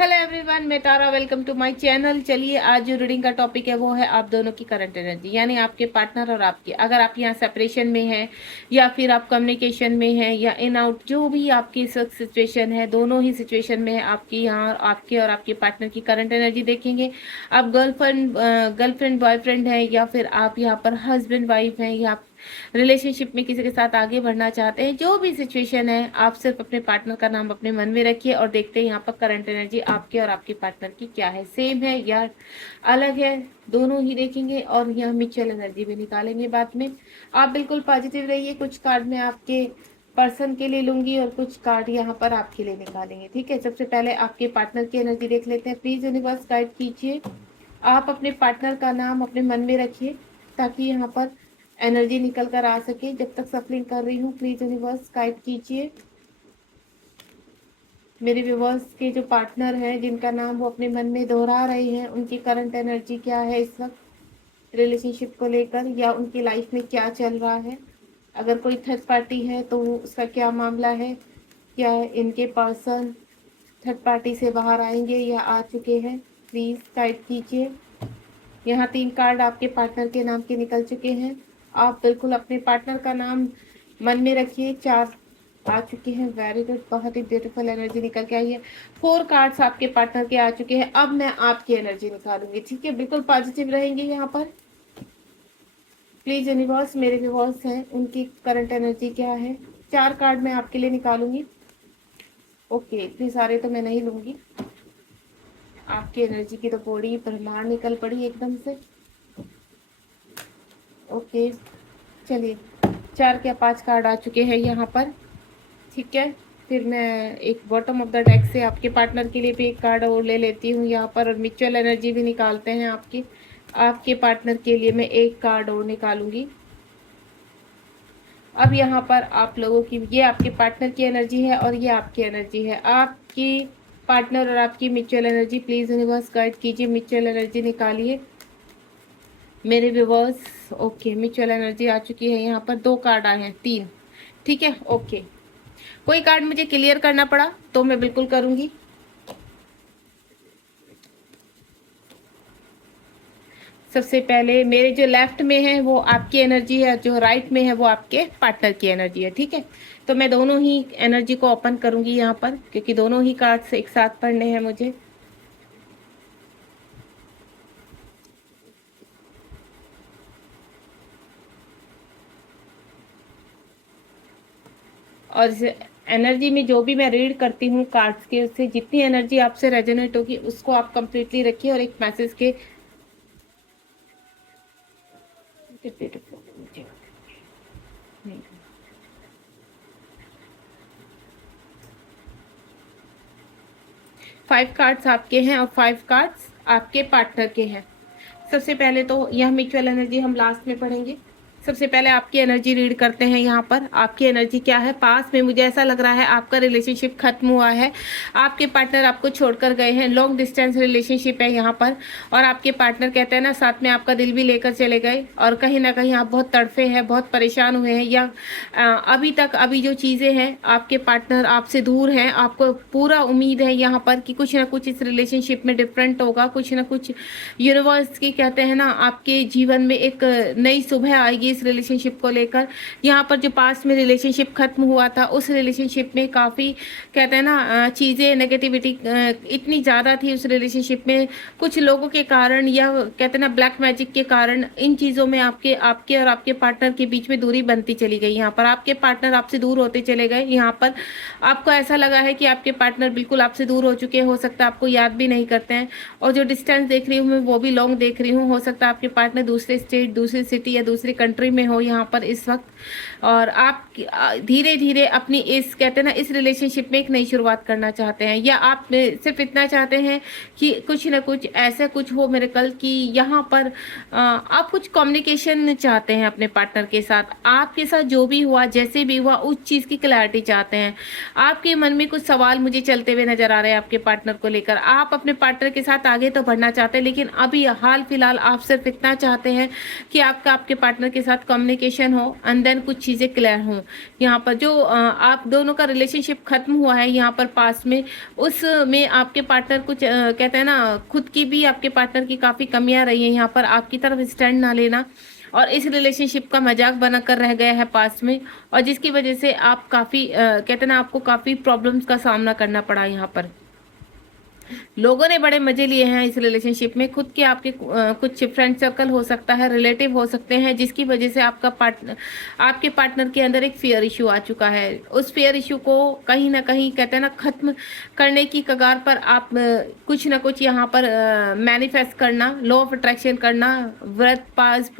Hello everyone, मैं Tara. Welcome to my channel. चलिए, आज जो रीडिंग का टॉपिक है वो है आप दोनों की करंट एनर्जी, यानी आपके पार्टनर और आपकी। अगर आप यहाँ सेपरेशन में हैं या फिर आप कम्युनिकेशन में हैं या इन आउट, जो भी आपकी इस वक्त सिचुएशन है, दोनों ही सिचुएशन में है आपकी। यहाँ आपके और आपके पार्टनर की करंट एनर्जी देखेंगे। आप गर्लफ्रेंड बॉयफ्रेंड है, या फिर आप यहाँ पर हस्बैंड वाइफ हैं, या रिलेशनशिप में किसी के साथ आगे बढ़ना चाहते हैं। जो भी सिचुएशन है, आप सिर्फ अपने पार्टनर का नाम अपने मन में रखिए और देखते हैं यहाँ पर करंट एनर्जी आपके और आपके पार्टनर की क्या है, सेम है या अलग है, दोनों ही देखेंगे। और यहाँ म्यूचुअल एनर्जी भी निकालेंगे बाद में। आप बिल्कुल पॉजिटिव रहिए। कुछ कार्ड मैं आपके पर्सन के लिए लूंगी और कुछ कार्ड यहाँ पर आपके लिए निकालेंगे, ठीक है। सबसे पहले आपके पार्टनर की एनर्जी देख लेते हैं। प्लीज यूनिवर्स गाइड कीजिए। आप अपने पार्टनर का नाम अपने मन में रखिए ताकि यहाँ पर एनर्जी निकल कर आ सके। जब तक सफलिंग कर रही हूँ, प्लीज यूनिवर्स गाइड कीजिए। मेरे व्यूवर्स के जो पार्टनर हैं, जिनका नाम वो अपने मन में दोहरा रहे हैं, उनकी करंट एनर्जी क्या है इस वक्त रिलेशनशिप को लेकर, या उनकी लाइफ में क्या चल रहा है। अगर कोई थर्ड पार्टी है तो उसका क्या मामला है, क्या इनके पर्सन थर्ड पार्टी से बाहर आएंगे या आ चुके हैं, प्लीज गाइड कीजिए। यहाँ 3 कार्ड आपके पार्टनर के नाम के निकल चुके हैं। आप बिल्कुल अपने पार्टनर का नाम मन में रखिए। 4 आ चुके हैं, वेरी गुड, बहुत ही ब्यूटीफुल एनर्जी निकल के आई है। 4 कार्ड्स आपके पार्टनर के आ चुके हैं। अब मैं आपकी एनर्जी निकालूंगी, ठीक है। बिल्कुल पॉजिटिव रहेंगे यहाँ पर। प्लीज यूनिवर्स, मेरे व्यूवर्स हैं, उनकी करंट एनर्जी क्या है। 4 कार्ड मैं आपके लिए निकालूंगी। ओके, इतने सारे तो मैं नहीं लूंगी। आपकी एनर्जी की तो बॉडी ब्रह्मांड निकल पड़ी एकदम से। ओके, चलिए 4 या 5 कार्ड आ चुके हैं यहाँ पर, ठीक है। फिर मैं एक बॉटम ऑफ द डेक से आपके पार्टनर के लिए भी एक कार्ड और ले लेती हूँ यहाँ पर, और म्यूचुअल एनर्जी भी निकालते हैं आपकी। आपके पार्टनर के लिए मैं एक कार्ड और निकालूंगी। अब यहाँ पर आप लोगों की, ये आपके पार्टनर की एनर्जी है और ये आपकी एनर्जी है। आपकी पार्टनर और आपकी mutual energy, please universe guide कीजिए। म्यूचुअल एनर्जी निकालिए मेरे व्यूवर्स। ओके, म्यूचुअल एनर्जी आ चुकी है। यहाँ पर 2 कार्ड आए हैं, 3, ठीक है। ओके, कोई कार्ड मुझे क्लियर करना पड़ा तो मैं बिल्कुल करूंगी। सबसे पहले मेरे जो लेफ्ट में है वो आपकी एनर्जी है, जो राइट में है वो आपके पार्टनर की एनर्जी है, ठीक है। तो मैं दोनों ही एनर्जी को ओपन करूंगी यहाँ पर, क्योंकि दोनों ही कार्ड्स एक साथ पढ़ने हैं मुझे। और इस एनर्जी में जो भी मैं रीड करती हूँ कार्ड्स के, उससे जितनी एनर्जी आपसे रेजोनेट होगी उसको आप कंप्लीटली रखिए और एक मैसेज के 5 कार्ड्स आपके हैं और 5 कार्ड्स आपके पार्टनर के हैं। सबसे पहले तो यह म्यूचुअल एनर्जी हम लास्ट में पढ़ेंगे। सबसे पहले आपकी एनर्जी रीड करते हैं। यहाँ पर आपकी एनर्जी क्या है। पास में मुझे ऐसा लग रहा है आपका रिलेशनशिप खत्म हुआ है, आपके पार्टनर आपको छोड़कर गए हैं, लॉन्ग डिस्टेंस रिलेशनशिप है यहाँ पर। और आपके पार्टनर कहते हैं ना, साथ में आपका दिल भी लेकर चले गए, और कहीं ना कहीं आप बहुत तड़फे हैं, बहुत परेशान हुए हैं, या अभी तक अभी जो चीज़ें हैं, आपके पार्टनर आपसे दूर हैं। आपको पूरा उम्मीद है यहाँ पर कि कुछ ना कुछ इस रिलेशनशिप में डिफरेंट होगा, कुछ ना कुछ यूनिवर्स की, कहते हैं ना, आपके जीवन में एक नई सुबह आएगी इस रिलेशनशिप को लेकर। यहाँ पर जो पास्ट में रिलेशनशिप खत्म हुआ था, उस रिलेशनशिप में काफ़ी, कहते हैं ना, चीज़ें नेगेटिविटी इतनी ज़्यादा थी उस रिलेशनशिप में, कुछ लोगों के कारण, या कहते हैं ना ब्लैक मैजिक के कारण, इन चीज़ों में आपके आपके और आपके पार्टनर के बीच में दूरी बनती चली गई। यहाँ पर आपके पार्टनर आपसे दूर होते चले गए। यहाँ पर आपको ऐसा लगा है कि आपके पार्टनर बिल्कुल आपसे दूर हो चुके हैं, हो सकता है आपको याद भी नहीं करते हैं। और जो डिस्टेंस देख रही हूँ मैं, वो भी लॉन्ग देख रही हूँ। हो सकता है आपके पार्टनर दूसरे स्टेट, दूसरी सिटी या दूसरी कंट्री में हो यहाँ पर इस वक्त, और आप धीरे धीरे अपनी इस, कहते हैं ना, इस रिलेशनशिप में एक नई शुरुआत करना चाहते हैं, या आप सिर्फ इतना चाहते हैं कि कुछ ना कुछ ऐसा कुछ हो मेरे कल की यहाँ पर आप कुछ कम्युनिकेशन चाहते हैं अपने पार्टनर के साथ। आपके साथ जो भी हुआ, जैसे भी हुआ, उस चीज़ की क्लैरिटी चाहते हैं। आपके मन में कुछ सवाल मुझे चलते हुए नजर आ रहे हैं आपके पार्टनर को लेकर। आप अपने पार्टनर के साथ आगे तो बढ़ना चाहते हैं, लेकिन अभी हाल फिलहाल आप सिर्फ इतना चाहते हैं कि आपका आपके पार्टनर के साथ कम्युनिकेशन हो एंड देन कुछ चीज़ें क्लियर हों। यहाँ पर जो आप दोनों का रिलेशनशिप खत्म हुआ है यहाँ पर पास में, उसमें आपके पार्टनर कुछ कहते हैं ना, खुद की भी आपके पार्टनर की काफ़ी कमियां रही हैं यहाँ पर, आपकी तरफ स्टैंड ना लेना और इस रिलेशनशिप का मजाक बना कर रह गया है पास में, और जिसकी वजह से आप काफ़ी कहते हैं ना, आपको काफ़ी प्रॉब्लम्स का सामना करना पड़ा यहाँ पर। लोगों ने बड़े मजे लिए हैं इस रिलेशनशिप में, खुद के आपके कुछ फ्रेंड सर्कल हो सकता है, रिलेटिव हो सकते हैं, जिसकी वजह से आपके पार्टनर के अंदर एक फियर इशू आ चुका है। उस फियर इशू को कहीं ना कहीं कहते हैं ना खत्म करने की कगार पर आप कुछ ना कुछ यहाँ पर मैनिफेस्ट करना, लॉ ऑफ अट्रैक्शन करना, व्रत पास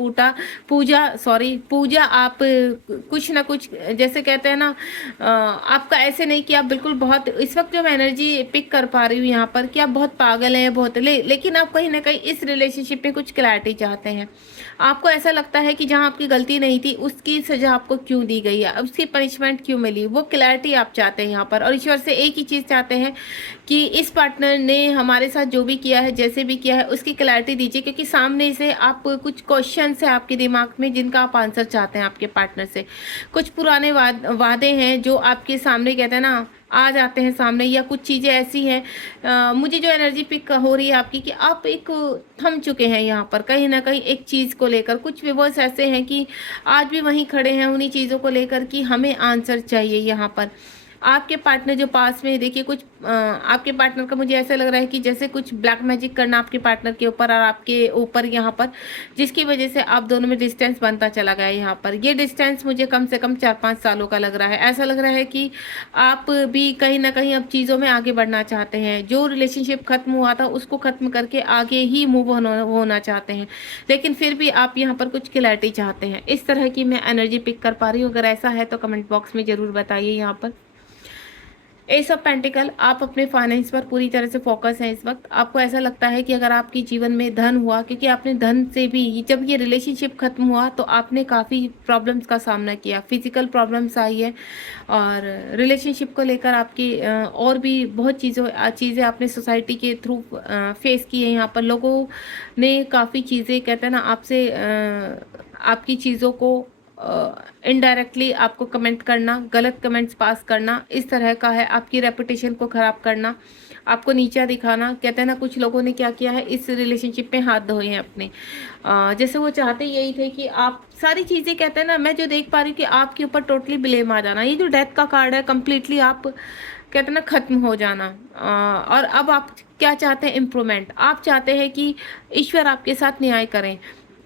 पूजा आप कुछ ना कुछ, जैसे कहते हैं ना आपका ऐसे नहीं कि आप बिल्कुल बहुत इस वक्त जो मैं एनर्जी पिक कर पा रही हूँ यहाँ पर कि आप बहुत पागल हैं, बहुत लेकिन आप कहीं ना कहीं इस रिलेशनशिप में कुछ क्लैरिटी चाहते हैं। आपको ऐसा लगता है कि जहाँ आपकी गलती नहीं थी उसकी सजा आपको क्यों दी गई है, उसकी पनिशमेंट क्यों मिली, वो क्लैरिटी आप चाहते हैं यहाँ पर। और ईश्वर से एक ही चीज़ चाहते हैं कि इस पार्टनर ने हमारे साथ जो भी किया है, जैसे भी किया है, उसकी क्लैरिटी दीजिए, क्योंकि सामने से आप कुछ क्वेश्चन है आपके दिमाग में जिनका आप आंसर चाहते हैं आपके पार्टनर से। कुछ पुराने वादे हैं जो आपके सामने कहते हैं ना आ जाते हैं सामने, या कुछ चीज़ें ऐसी हैं मुझे जो एनर्जी पिक हो रही है आपकी कि आप एक थम चुके हैं यहाँ पर कहीं ना कहीं एक चीज़ को लेकर। कुछ व्यूअर्स ऐसे हैं कि आज भी वहीं खड़े हैं उन्हीं चीज़ों को लेकर कि हमें आंसर चाहिए यहाँ पर। आपके पार्टनर जो पास में देखिए कुछ आपके पार्टनर का मुझे ऐसा लग रहा है कि जैसे कुछ ब्लैक मैजिक करना आपके पार्टनर के ऊपर और आपके ऊपर यहाँ पर, जिसकी वजह से आप दोनों में डिस्टेंस बनता चला गया यहाँ पर। ये डिस्टेंस मुझे कम से कम 4-5 सालों का लग रहा है। ऐसा लग रहा है कि आप भी कहीं ना कहीं अब चीज़ों में आगे बढ़ना चाहते हैं, जो रिलेशनशिप खत्म हुआ था उसको खत्म करके आगे ही मूव होना चाहते हैं, लेकिन फिर भी आप यहाँ पर कुछ क्लैरिटी चाहते हैं। इस तरह की मैं एनर्जी पिक कर पा रही हूँ। अगर ऐसा है तो कमेंट बॉक्स में ज़रूर बताइए। यहाँ पर एस ऑफ पेंटिकल, आप अपने फाइनेंस पर पूरी तरह से फोकस है इस वक्त। आपको ऐसा लगता है कि अगर आपके जीवन में धन हुआ, क्योंकि आपने धन से भी, जब ये रिलेशनशिप खत्म हुआ तो आपने काफ़ी प्रॉब्लम्स का सामना किया, फिजिकल प्रॉब्लम्स आई है, और रिलेशनशिप को लेकर आपकी और भी बहुत चीज़ें आपने सोसाइटी के थ्रू फेस की है। यहाँ पर लोगों ने काफ़ी चीज़ें कहते हैं ना आपसे आपकी चीज़ों को इनडायरेक्टली आपको कमेंट करना, गलत कमेंट्स पास करना, इस तरह का है। आपकी रेपुटेशन को ख़राब करना, आपको नीचा दिखाना। कहते हैं ना कुछ लोगों ने क्या किया है, इस रिलेशनशिप में हाथ धोए हैं अपने, जैसे वो चाहते यही थे कि आप सारी चीज़ें, कहते हैं ना मैं जो देख पा रही हूँ कि आपके ऊपर टोटली ब्लेम आ जाना। ये जो डेथ का कार्ड है कंप्लीटली आप कहते हैं ना खत्म हो जाना। और अब आप क्या चाहते हैं, इम्प्रूवमेंट। आप चाहते हैं कि ईश्वर आपके साथ न्याय करें,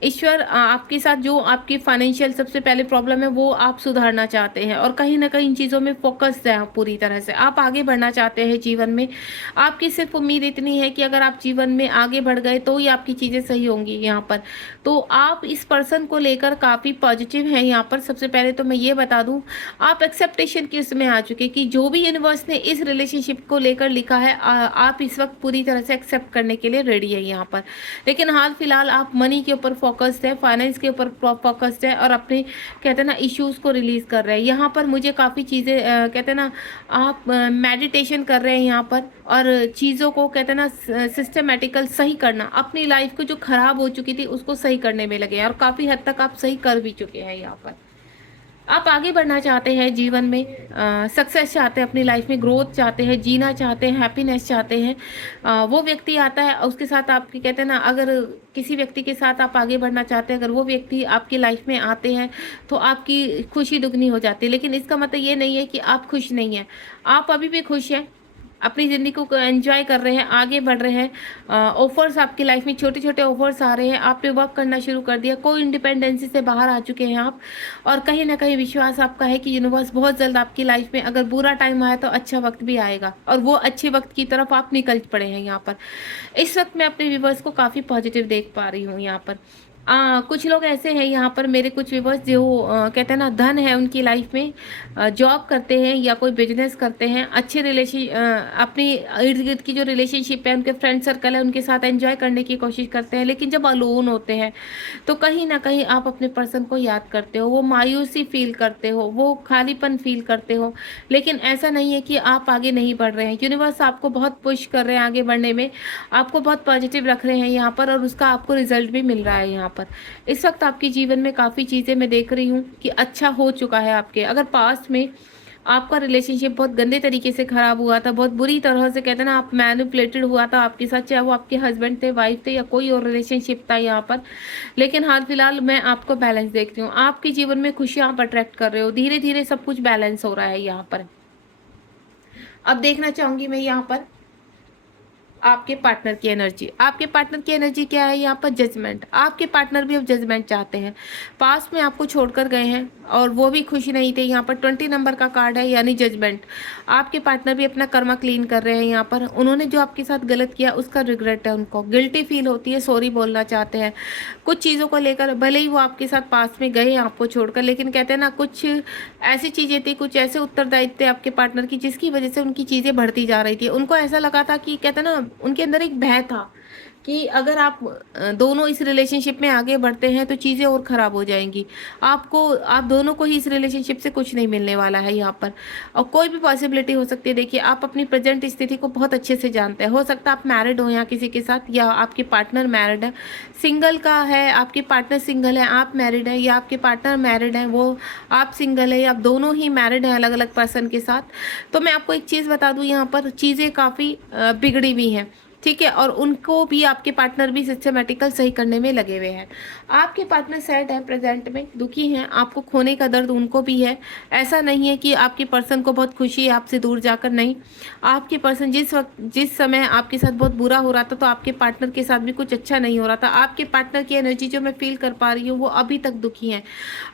ईश्वर आपके साथ जो आपकी फाइनेंशियल सबसे पहले प्रॉब्लम है वो आप सुधारना चाहते हैं, और कहीं ना कहीं इन चीज़ों में फोकस्ड है आप पूरी तरह से। आप आगे बढ़ना चाहते हैं जीवन में। आपकी सिर्फ उम्मीद इतनी है कि अगर आप जीवन में आगे बढ़ गए तो ही आपकी चीज़ें सही होंगी यहाँ पर। तो आप इस पर्सन को लेकर काफ़ी पॉजिटिव हैं यहाँ पर। सबसे पहले तो मैं ये बता दूँ, आप एक्सेप्टेशन की उसमें आ चुके कि जो भी यूनिवर्स ने इस रिलेशनशिप को लेकर लिखा है आप इस वक्त पूरी तरह से एक्सेप्ट करने के लिए रेडी है यहाँ पर। लेकिन हाल फिलहाल आप मनी के ऊपर फोकस्ड है, फाइनेंस के ऊपर फोकस्ड है, और अपने कहते हैं ना इश्यूज को रिलीज कर रहे हैं। यहाँ पर मुझे काफ़ी चीज़ें कहते हैं ना आप मेडिटेशन कर रहे हैं यहाँ पर, और चीज़ों को कहते हैं ना सिस्टमेटिकल सही करना, अपनी लाइफ को जो खराब हो चुकी थी उसको सही करने में लगे हैं, और काफ़ी हद तक आप सही कर भी चुके हैं यहाँ पर। आप आगे बढ़ना चाहते हैं जीवन में, सक्सेस चाहते हैं अपनी लाइफ में, ग्रोथ चाहते हैं, जीना चाहते हैं, हैप्पीनेस चाहते हैं। वो व्यक्ति आता है उसके साथ आपकी कहते हैं ना, अगर किसी व्यक्ति के साथ आप आगे बढ़ना चाहते हैं, अगर वो व्यक्ति आपकी लाइफ में आते हैं तो आपकी खुशी दुगनी हो जाती है। लेकिन इसका मतलब ये नहीं है कि आप खुश नहीं हैं, आप अभी भी खुश हैं, अपनी ज़िंदगी को एंजॉय कर रहे हैं, आगे बढ़ रहे हैं। ऑफर्स आपकी लाइफ में छोटे छोटे ऑफर्स आ रहे हैं, आपने वर्क करना शुरू कर दिया, कोई इंडिपेंडेंसी से बाहर आ चुके हैं आप, और कहीं ना कहीं विश्वास आपका है कि यूनिवर्स बहुत जल्द आपकी लाइफ में, अगर बुरा टाइम आया तो अच्छा वक्त भी आएगा, और वो अच्छे वक्त की तरफ आप निकल पड़े हैं यहाँ पर। इस वक्त मैं अपने व्यूवर्स को काफ़ी पॉजिटिव देख पा रही हूँ यहाँ पर। कुछ लोग ऐसे हैं यहाँ पर, मेरे कुछ व्यूवर्स जो कहते हैं ना धन है उनकी लाइफ में, जॉब करते हैं या कोई बिजनेस करते हैं, अच्छे रिलेशन अपनी इर्द गिर्द की जो रिलेशनशिप है, उनके फ्रेंड सर्कल है, उनके साथ एंजॉय करने की कोशिश करते हैं। लेकिन जब अलोन होते हैं तो कहीं ना कहीं आप अपने पर्सन को याद करते हो, वो मायूसी फील करते हो, वो खालीपन फील करते हो। लेकिन ऐसा नहीं है कि आप आगे नहीं बढ़ रहे हैं, यूनिवर्स आपको बहुत पुश कर रहे हैं आगे बढ़ने में, आपको बहुत पॉजिटिव रख रहे हैं यहाँ पर, और उसका आपको रिजल्ट भी मिल रहा है यहाँ पर। इस वक्त आपके जीवन में काफ़ी चीज़ें मैं देख रही हूँ कि अच्छा हो चुका है आपके। अगर पास्ट में आपका रिलेशनशिप बहुत गंदे तरीके से खराब हुआ था, बहुत बुरी तरह से कहते हैं ना, आप मैनिपुलेटेड हुआ था आपके साथ, चाहे वो आपके हस्बैंड थे, वाइफ थे, या कोई और रिलेशनशिप था यहाँ पर। लेकिन हाल फिलहाल मैं आपको बैलेंस देखती हूँ, आपके जीवन में खुशियाँ आप अट्रैक्ट कर रहे हो, धीरे धीरे सब कुछ बैलेंस हो रहा है यहाँ पर। अब देखना चाहूंगी मैं यहाँ पर आपके पार्टनर की एनर्जी। आपके पार्टनर की एनर्जी क्या है यहाँ पर? जजमेंट। आपके पार्टनर भी अब जजमेंट चाहते हैं। पास्ट में आपको छोड़कर गए हैं और वो भी खुश नहीं थे। यहाँ पर 20 नंबर का कार्ड है, यानी जजमेंट। आपके पार्टनर भी अपना कर्मा क्लीन कर रहे हैं यहाँ पर। उन्होंने जो आपके साथ गलत किया उसका रिग्रेट है, उनको गिल्टी फील होती है, सॉरी बोलना चाहते हैं कुछ चीज़ों को लेकर। भले ही वो आपके साथ पास्ट में गए आपको छोड़कर, लेकिन कहते हैं ना, कुछ ऐसी चीज़ें थी, कुछ ऐसे उत्तरदायित्व थे आपके पार्टनर की, जिसकी वजह से उनकी चीज़ें बढ़ती जा रही थी। उनको ऐसा लगा था कि कहते हैं ना, उनके अंदर एक भय था कि अगर आप दोनों इस रिलेशनशिप में आगे बढ़ते हैं तो चीज़ें और ख़राब हो जाएंगी। आप दोनों को ही इस रिलेशनशिप से कुछ नहीं मिलने वाला है यहाँ पर। और कोई भी पॉसिबिलिटी हो सकती है। देखिए, आप अपनी प्रेजेंट स्थिति को बहुत अच्छे से जानते हैं। हो सकता है आप मैरिड हो यहाँ किसी के साथ, या आपके पार्टनर मैरिड है। सिंगल का है, आपके पार्टनर सिंगल है, आप मैरिड है, या आपके पार्टनर मैरिड है, वो आप सिंगल है, या आप दोनों ही मैरिड हैं अलग अलग पर्सन के साथ। तो मैं आपको एक चीज़ बता दूँ, यहाँ पर चीज़ें काफ़ी बिगड़ी हुई हैं, ठीक है। और उनको भी, आपके पार्टनर भी सिस्टमेटिकल सही करने में लगे हुए हैं। आपके पार्टनर सैड है, प्रेजेंट में दुखी हैं, आपको खोने का दर्द उनको भी है। ऐसा नहीं है कि आपके पर्सन को बहुत खुशी है आपसे दूर जाकर, नहीं। आपके पर्सन जिस समय आपके साथ बहुत बुरा हो रहा था, तो आपके पार्टनर के साथ भी कुछ अच्छा नहीं हो रहा था। आपके पार्टनर की एनर्जी जो मैं फील कर पा रही हूँ, वो अभी तक दुखी हैं।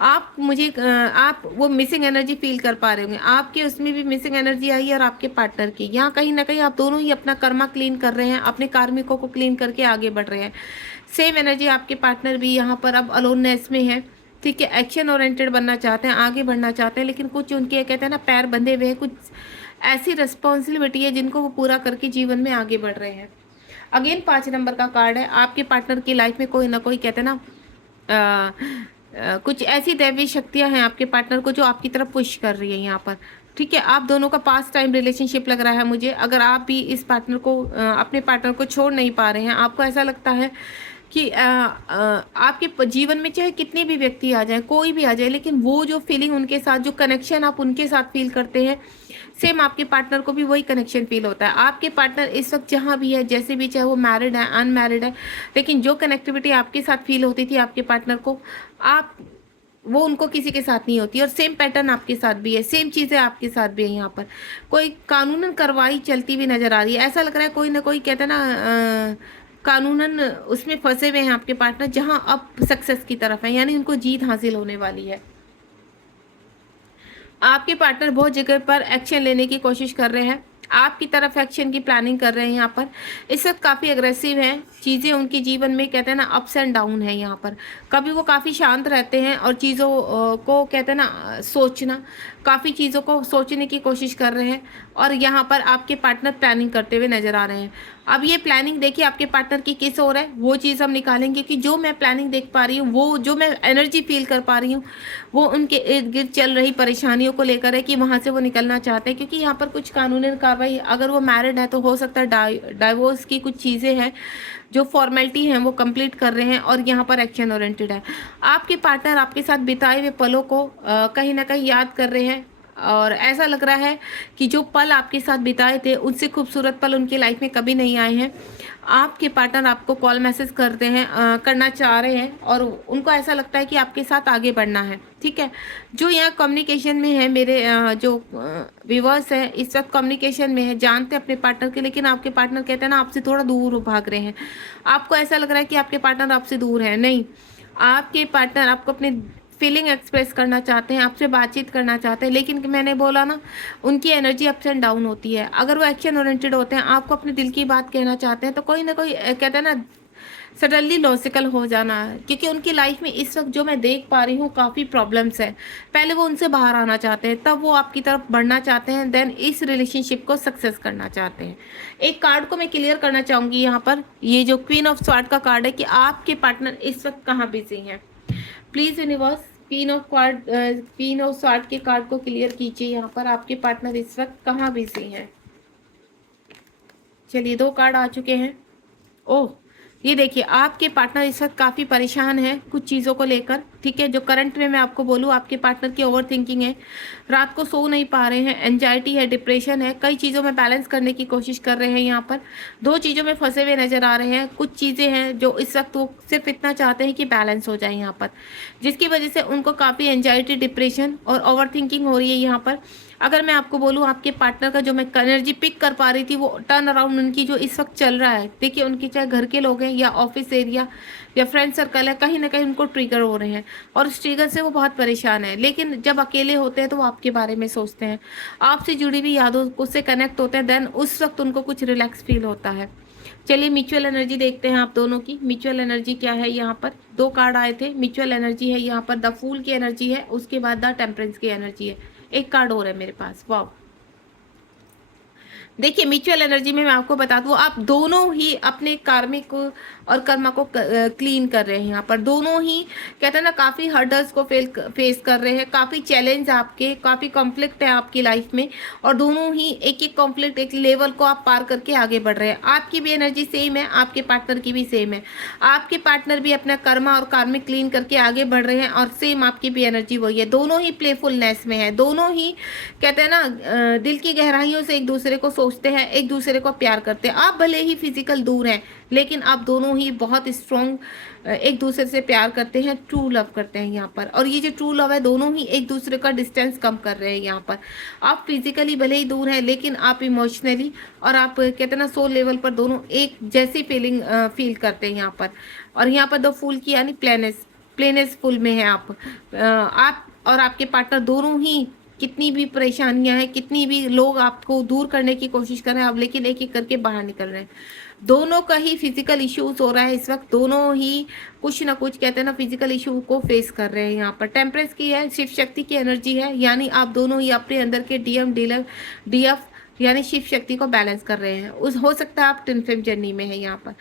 आप वो मिसिंग एनर्जी फील कर पा रहे होंगे। आपके उसमें भी मिसिंग एनर्जी आई है, और आपके पार्टनर की। यहाँ कहीं ना कहीं आप दोनों ही अपना कर्मा क्लीन कर रहे हैं, अपने कार्मिकों को क्लीन करके आगे बढ़ रहे हैं। सेम एनर्जी आपके पार्टनर भी यहाँ पर अब अलोननेस में है, ठीक है। एक्शन ओरिएंटेड बनना चाहते हैं, आगे बढ़ना चाहते हैं, लेकिन कुछ उनके कहते हैं ना, पैर बंधे हुए हैं। कुछ ऐसी रिस्पॉन्सिबिलिटी है जिनको वो पूरा करके जीवन में आगे बढ़ रहे हैं। अगेन 5 नंबर का कार्ड है। आपके पार्टनर की लाइफ में कोई ना कोई कहते हैं ना, कुछ ऐसी दैवीय शक्तियां हैं आपके पार्टनर को, जो आपकी तरफ पुश कर रही है यहाँ पर, ठीक है। आप दोनों का पास टाइम रिलेशनशिप लग रहा है मुझे। अगर आप भी इस पार्टनर को, अपने पार्टनर को छोड़ नहीं पा रहे हैं, आपको ऐसा लगता है कि आपके जीवन में चाहे कितने भी व्यक्ति आ जाए, कोई भी आ जाए, लेकिन वो जो फीलिंग उनके साथ, जो कनेक्शन आप उनके साथ फील करते हैं, सेम आपके पार्टनर को भी वही कनेक्शन फील होता है। आपके पार्टनर इस वक्त जहाँ भी है, जैसे भी, चाहे वो मैरिड है, अनमैरिड है, लेकिन जो कनेक्टिविटी आपके साथ फील होती थी आपके पार्टनर को, आप वो उनको किसी के साथ नहीं होती। और सेम पैटर्न आपके साथ भी है, सेम चीज़ें आपके साथ भी है। यहाँ पर कोई कानूनन कार्रवाई चलती हुई नजर आ रही है। ऐसा लग रहा है कोई ना कोई कहता है ना, कानूनन उसमें फंसे हुए हैं आपके पार्टनर, जहाँ अब सक्सेस की तरफ है, यानी उनको जीत हासिल होने वाली है। आपके पार्टनर बहुत जगह पर एक्शन लेने की कोशिश कर रहे हैं, आपकी तरफ एक्शन की प्लानिंग कर रहे हैं। यहाँ पर इस वक्त काफ़ी अग्रेसिव हैं। चीज़ें उनके जीवन में कहते हैं ना, अप्स एंड डाउन है यहाँ पर। कभी वो काफ़ी शांत रहते हैं और चीज़ों को कहते हैं ना, सोचना, काफ़ी चीज़ों को सोचने की कोशिश कर रहे हैं। और यहाँ पर आपके पार्टनर प्लानिंग करते हुए नजर आ रहे हैं। अब ये प्लानिंग देखिए आपके पार्टनर की किस ओर है, वो चीज़ हम निकालेंगे कि जो मैं प्लानिंग देख पा रही हूँ, वो जो मैं एनर्जी फील कर पा रही हूँ, वो उनके इर्द गिर्द चल रही परेशानियों को लेकर है कि वहाँ से वो निकलना चाहते हैं। क्योंकि यहाँ पर कुछ कानूनी कार्रवाई, अगर वो मैरिड है तो हो सकता है डाइवोर्स की कुछ चीज़ें हैं, जो फॉर्मेलिटी हैं वो कंप्लीट कर रहे हैं, और यहाँ पर एक्शन ओरिएंटेड है। आपके पार्टनर आपके साथ बिताए हुए पलों को कहीं ना कहीं याद कर रहे हैं, और ऐसा लग रहा है कि जो पल आपके साथ बिताए थे, उनसे खूबसूरत पल उनकी लाइफ में कभी नहीं आए हैं। आपके पार्टनर आपको कॉल मैसेज करते हैं, करना चाह रहे हैं, और उनको ऐसा लगता है कि आपके साथ आगे बढ़ना है, ठीक है। जो यहाँ कम्युनिकेशन में है, मेरे जो व्यूअर्स है इस वक्त कम्युनिकेशन में है, जानते हैं अपने पार्टनर के, लेकिन आपके पार्टनर कहते हैं ना, आपसे थोड़ा दूर भाग रहे हैं। आपको ऐसा लग रहा है कि आपके पार्टनर आपसे दूर है, नहीं। आपके पार्टनर आपको अपने फीलिंग एक्सप्रेस करना चाहते हैं, आपसे बातचीत करना चाहते हैं, लेकिन मैंने बोला ना, उनकी एनर्जी अप्स एंड डाउन होती है। अगर वो एक्शन ओरिएंटेड होते हैं, आपको अपने दिल की बात कहना चाहते हैं, तो कोई ना कोई कहते हैं ना, सडनली लॉजिकल हो जाना है। क्योंकि उनकी लाइफ में इस वक्त जो मैं देख पा रही हूँ, काफ़ी प्रॉब्लम्स है। पहले वो उनसे बाहर आना चाहते हैं, तब वो आपकी तरफ बढ़ना चाहते हैं, देन इस रिलेशनशिप को सक्सेस करना चाहते हैं। एक कार्ड को मैं क्लियर करना चाहूँगी यहाँ पर, ये जो क्वीन ऑफ स्वॉर्ड का कार्ड है, कि आपके पार्टनर इस वक्त कहाँ बिजी हैं। Please universe, queen of sword के कार्ड को क्लियर कीजिए। यहाँ पर आपके पार्टनर इस वक्त कहाँ बिजी हैं। चलिए 2 कार्ड आ चुके हैं। ओह, ये देखिए आपके पार्टनर इस वक्त काफ़ी परेशान है कुछ चीज़ों को लेकर, ठीक है। जो करंट में मैं आपको बोलूँ, आपके पार्टनर की ओवर थिंकिंग है, रात को सो नहीं पा रहे हैं, एंजाइटी है, डिप्रेशन है, कई चीज़ों में बैलेंस करने की कोशिश कर रहे हैं। यहाँ पर दो चीज़ों में फंसे हुए नजर आ रहे हैं। कुछ चीज़ें हैं जो इस वक्त वो सिर्फ इतना चाहते हैं कि बैलेंस हो जाए यहाँ पर, जिसकी वजह से उनको काफ़ी एंजाइटी, डिप्रेशन और ओवर थिंकिंग हो रही है यहाँ पर। अगर मैं आपको बोलूँ, आपके पार्टनर का जो मैं एनर्जी पिक कर पा रही थी, वो टर्न अराउंड उनकी जो इस वक्त चल रहा है, देखिए उनके चाहे घर के लोग हैं या ऑफिस एरिया या फ्रेंड सर्कल है, कहीं ना कहीं उनको ट्रिगर हो रहे हैं और उस ट्रिगर से वो बहुत परेशान है। लेकिन जब अकेले होते हैं तो वो आपके बारे में सोचते हैं, आपसे जुड़ी हुई यादों को से कनेक्ट होते हैं, देन उस वक्त उनको कुछ रिलैक्स फील होता है। चलिए म्यूचुअल एनर्जी देखते हैं आप दोनों की। म्यूचुअल एनर्जी क्या है, यहाँ पर दो कार्ड आए थे। म्यूचुअल एनर्जी है यहाँ पर द फूल की एनर्जी है, उसके बाद द टेम्परेंस की एनर्जी है। एक कार्ड और है मेरे पास, वाह। देखिए म्यूचुअल एनर्जी में मैं आपको बता दूं, आप दोनों ही अपने कार्मिक और कर्मा को क्लीन कर रहे हैं। यहाँ पर दोनों ही कहते हैं ना, काफ़ी हर्डल्स को फेस कर रहे हैं, काफ़ी चैलेंज आपके, काफ़ी कॉन्फ्लिक्ट है आपकी लाइफ में, और दोनों ही एक एक कॉन्फ्लिक्ट, एक लेवल को आप पार करके आगे बढ़ रहे हैं। आपकी भी एनर्जी सेम है, आपके पार्टनर की भी सेम है। आपके पार्टनर भी अपना कर्मा और कार्मिक क्लीन करके आगे बढ़ रहे हैं और सेम आपकी भी एनर्जी वही है। दोनों ही प्लेफुलनेस में है, दोनों ही कहते हैं ना दिल की गहराइयों से एक दूसरे को सोचते हैं, एक दूसरे को प्यार करते हैं। आप भले ही फिजिकल दूर हैं, लेकिन आप दोनों ही बहुत स्ट्रॉन्ग एक दूसरे से प्यार करते हैं, ट्रू लव करते हैं यहाँ पर। और ये जो ट्रू लव है, दोनों ही एक दूसरे का डिस्टेंस कम कर रहे हैं यहाँ पर। आप फिजिकली भले ही दूर हैं, लेकिन आप इमोशनली और आप कहते हैं ना सोल लेवल पर दोनों एक जैसी फीलिंग फील करते हैं यहाँ पर। और यहाँ पर द फूल की यानी प्लेनेस फुल में है आप और आपके पार्टनर दोनों ही। कितनी भी परेशानियां हैं, कितनी भी लोग आपको दूर करने की कोशिश कर रहे हैं, आप लेकिन एक एक करके बाहर निकल रहे हैं। दोनों का ही फिजिकल इश्यूज हो रहा है इस वक्त, दोनों ही कुछ ना कुछ कहते हैं ना फिजिकल इशू को फेस कर रहे हैं यहाँ पर। टेम्परेंस की है, शिव शक्ति की एनर्जी है, यानी आप दोनों ही अपने अंदर के डीएफ यानी शिव शक्ति को बैलेंस कर रहे हैं। उस हो सकता है आप ट्विन फ्लेम जर्नी में है यहाँ पर।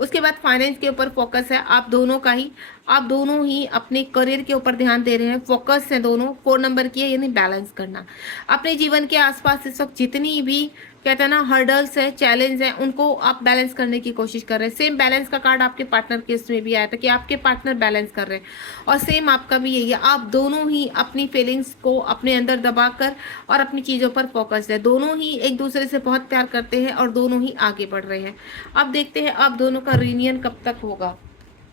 उसके बाद फाइनेंस के ऊपर फोकस है आप दोनों का ही, आप दोनों ही अपने करियर के ऊपर ध्यान दे रहे हैं, फोकस है दोनों। 4 नंबर की है, यानी बैलेंस करना। अपने जीवन के आसपास इस वक्त जितनी भी कहते हैं ना हर्डल्स है, चैलेंज है, उनको आप बैलेंस करने की कोशिश कर रहे हैं। सेम बैलेंस का कार्ड आपके पार्टनर के इसमें भी आया था कि आपके पार्टनर बैलेंस कर रहे हैं, और सेम आपका भी यही है। आप दोनों ही अपनी फीलिंग्स को अपने अंदर दबाकर और अपनी चीज़ों पर फोकस है। दोनों ही एक दूसरे से बहुत प्यार करते हैं और दोनों ही आगे बढ़ रहे हैं। अब देखते हैं आप दोनों का रियूनियन कब तक होगा।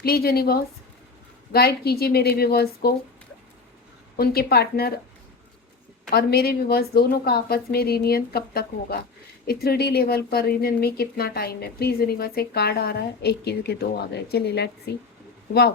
प्लीज यूनिवर्स गाइड कीजिए मेरे व्यूवर्स को, उनके पार्टनर और मेरे व्यूवर्स दोनों का आपस में रियूनियन कब तक होगा। इस 3D लेवल पर रियूनियन में कितना टाइम है। प्लीज यूनिवर्स एक कार्ड आ रहा है, एक की जगह 2 आ गए। चलिए लेट्स सी। वाह,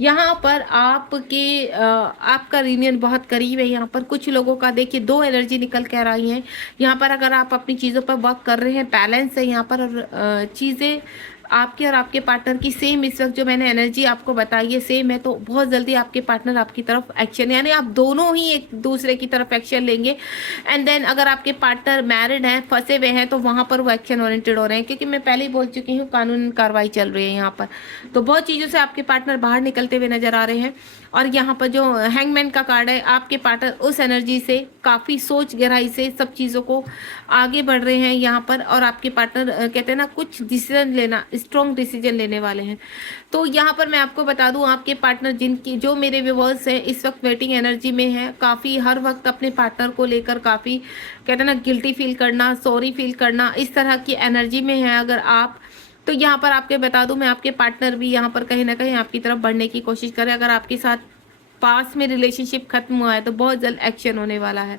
यहाँ पर आपका रियूनियन बहुत करीब है। यहाँ पर कुछ लोगों का देखिए 2 एनर्जी निकल कर आई हैं यहाँ पर। अगर आप अपनी चीज़ों पर वर्क कर रहे हैं, बैलेंस है यहाँ पर, और चीज़ें आपके और आपके पार्टनर की सेम इस वक्त जो मैंने एनर्जी आपको बताई है सेम है, तो बहुत जल्दी आपके पार्टनर आपकी तरफ एक्शन, यानी आप दोनों ही एक दूसरे की तरफ एक्शन लेंगे। एंड देन अगर आपके पार्टनर मैरिड हैं, फंसे हुए हैं, तो वहाँ पर वो एक्शन ओरिएंटेड हो रहे हैं, क्योंकि मैं पहले ही बोल चुकी हूँ कानूनी कार्रवाई चल रही है यहाँ पर। तो बहुत चीज़ों से आपके पार्टनर बाहर निकलते हुए नजर आ रहे हैं। और यहाँ पर जो हैंगमैन का कार्ड है, आपके पार्टनर उस एनर्जी से काफ़ी सोच गहराई से सब चीज़ों को आगे बढ़ रहे हैं यहाँ पर। और आपके पार्टनर कहते हैं ना कुछ डिसीजन लेना, स्ट्रॉन्ग डिसीजन लेने वाले हैं। तो यहाँ पर मैं आपको बता दूँ, आपके पार्टनर जिनकी जो मेरे व्यूवर्स हैं इस वक्त वेटिंग एनर्जी में है, काफ़ी हर वक्त अपने पार्टनर को लेकर काफ़ी कहते हैं ना गिल्टी फील करना, सॉरी फील करना, इस तरह की एनर्जी में है अगर आप। तो यहाँ पर आपके बता दूं मैं, आपके पार्टनर भी यहाँ पर कहीं ना कहीं आपकी तरफ बढ़ने की कोशिश करें। अगर आपके साथ पास में रिलेशनशिप खत्म हुआ है तो बहुत जल्द एक्शन होने वाला है।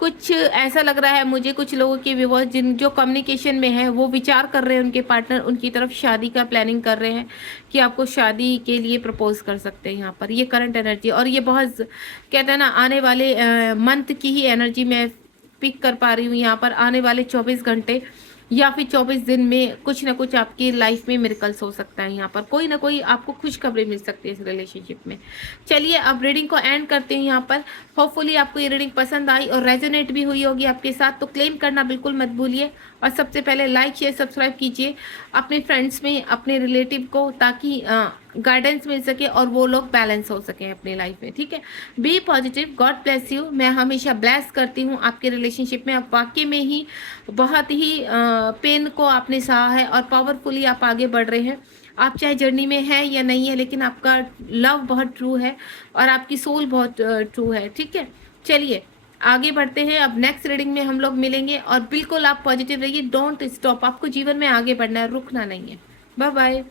कुछ ऐसा लग रहा है मुझे, कुछ लोगों के व्यूवर्स जो कम्युनिकेशन में है वो विचार कर रहे हैं, उनके पार्टनर उनकी तरफ शादी का प्लानिंग कर रहे हैं कि आपको शादी के लिए प्रपोज कर सकते हैं यहाँ पर। ये करंट एनर्जी, और ये बहुत कहते हैं ना आने वाले मंथ की ही एनर्जी मैं पिक कर पा रही हूँ यहाँ पर। आने वाले 24 घंटे या फिर 24 दिन में कुछ ना कुछ आपकी लाइफ में मिरेकल्स हो सकता है यहाँ पर। कोई ना कोई आपको खुशखबरी मिल सकती है इस रिलेशनशिप में। चलिए अब रीडिंग को एंड करते हैं यहाँ पर। होपफुली आपको ये रीडिंग पसंद आई और रेजोनेट भी हुई होगी आपके साथ, तो क्लेम करना बिल्कुल मत भूलिए। और सबसे पहले लाइक शेयर सब्सक्राइब कीजिए अपने फ्रेंड्स में, अपने रिलेटिव को, ताकि गाइडेंस मिल सके और वो लोग बैलेंस हो सके अपनी लाइफ में, ठीक है। Be positive, God bless you. मैं हमेशा ब्लेस करती हूँ आपके रिलेशनशिप में। आप वाकई में ही बहुत ही पेन को आपने सहा है और पावरफुली आप आगे बढ़ रहे हैं। आप चाहे जर्नी में है या नहीं है, लेकिन आपका लव बहुत ट्रू है और आपकी सोल बहुत ट्रू है, ठीक है। चलिए आगे बढ़ते हैं, अब नेक्स्ट रीडिंग में हम लोग मिलेंगे और बिल्कुल आप पॉजिटिव रहिए, डोंट स्टॉप। आपको जीवन में आगे बढ़ना है, रुकना नहीं है। Bye bye.